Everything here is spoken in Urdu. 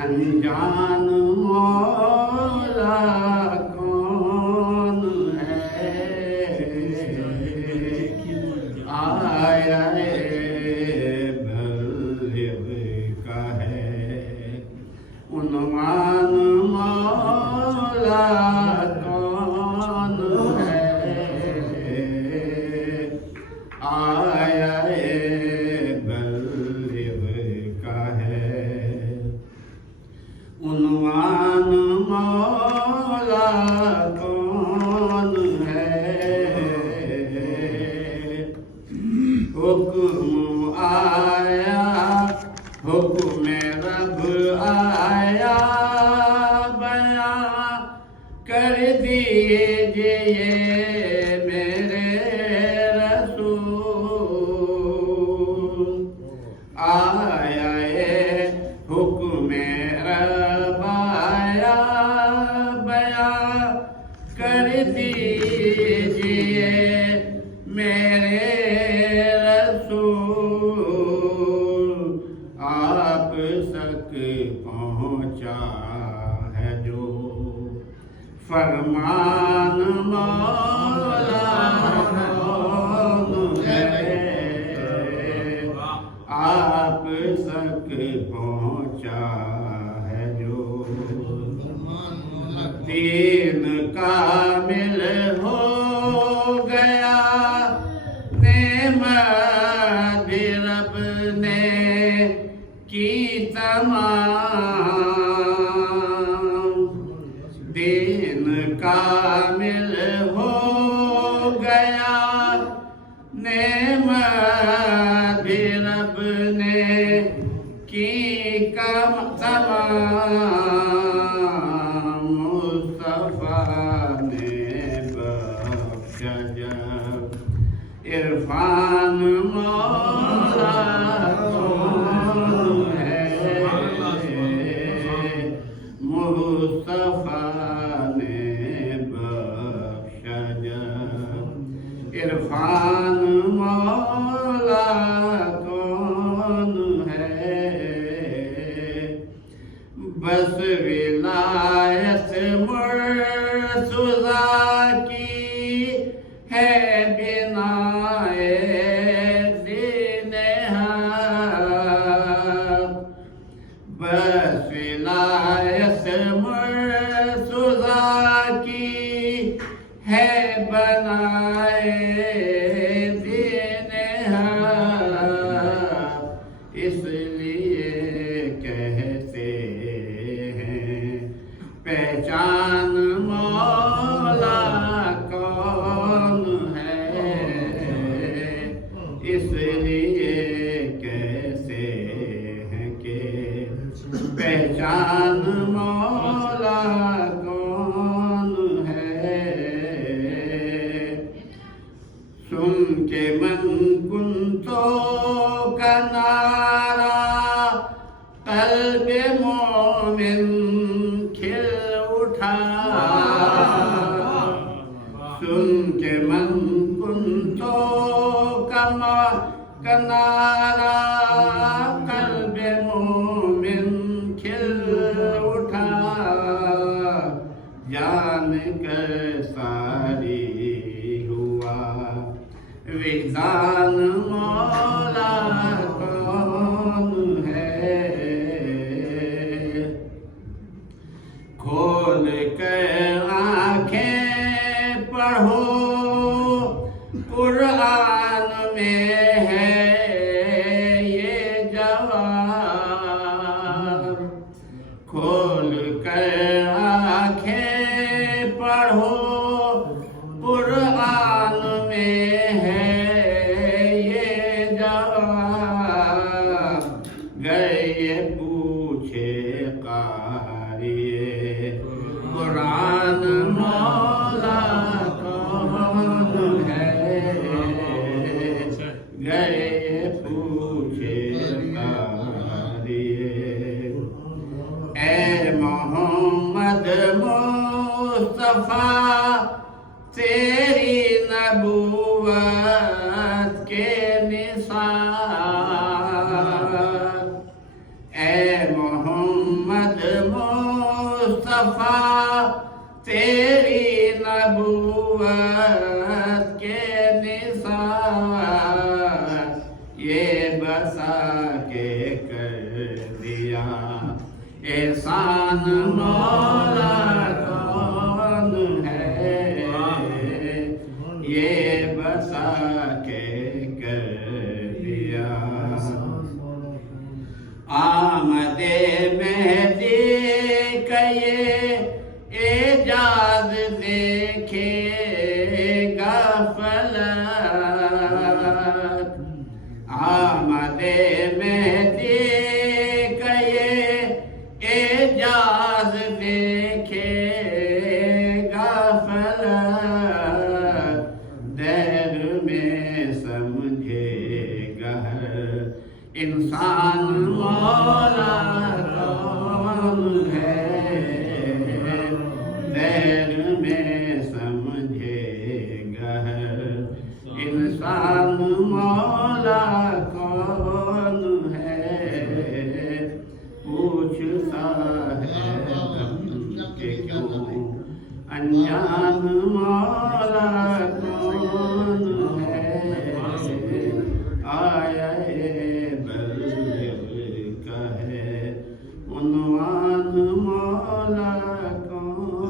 انجان مولا کون ہے آیا بلغ کا ہے عنوان مولا کون ہے آیا بلغ کا ہے عنوان مولا کون ہے حکم آیا حکم رب آیا بیان کر دیجئے میرے رسول آیا حکم رب آیا بیان کر دیجئے میرے رسول آپ تک پہنچا ہے جو فرمان مولا کون ہے آپ تک پہنچا ہے جو دین کامل ہو گیا نعمت بھی رب نے کی تمام دین کامل ہو گیا نعمت بھی رب نے کی تمام مصطفیٰ نے بخشا جب عرفان مولا کون ہے مصطفیٰ نے بخشا جب عرفان مولا کون ہے بس ولایت مرتضیٰ کی ہے بنائے دین حق بس ولایت مرتضیٰ کی ہے بنائے دین حق اس لیے کہتے ہیں پہچان مولا کون ہے اس لیے کیسے ہیں کہ پہچان مولا کون ہے سن کے من کنتو کا نعرہ قلب مومن کھل اٹھا سن کے من کنتو کا نعرہ قلب مومن کھل اٹھا جان کر ساری ہوا وجدان مولا کون ہے کھول کر آنکھیں پڑھو قرآن میں ہے یہ جواب کھول کر آنکھیں پڑھو قرآن میں ہے یہ جواب گئے پوچھے قاری قرآن مولا کون ہے گئے پوچھے قاری اے محمد مصطفیٰ تیری نبوت کے نثار اے محمد وفا تیری نبوت کے نثار یہ بسا کے کر دیا احسان مولا کون ہے یہ بسا کے کر دیا آمد مہدی کا یہ اعجاز دیکھے گا فلک آمد مہدی کا یہ اعجاز دیکھے گا فلک دیر میں سمجھے گا انسان مولا کون ہے دیر میں سمجھے گا انسان مولا کون ہے پوچھتا ہے کہ کیوں انجان مولا کون ہے آیا عنوان مولا کون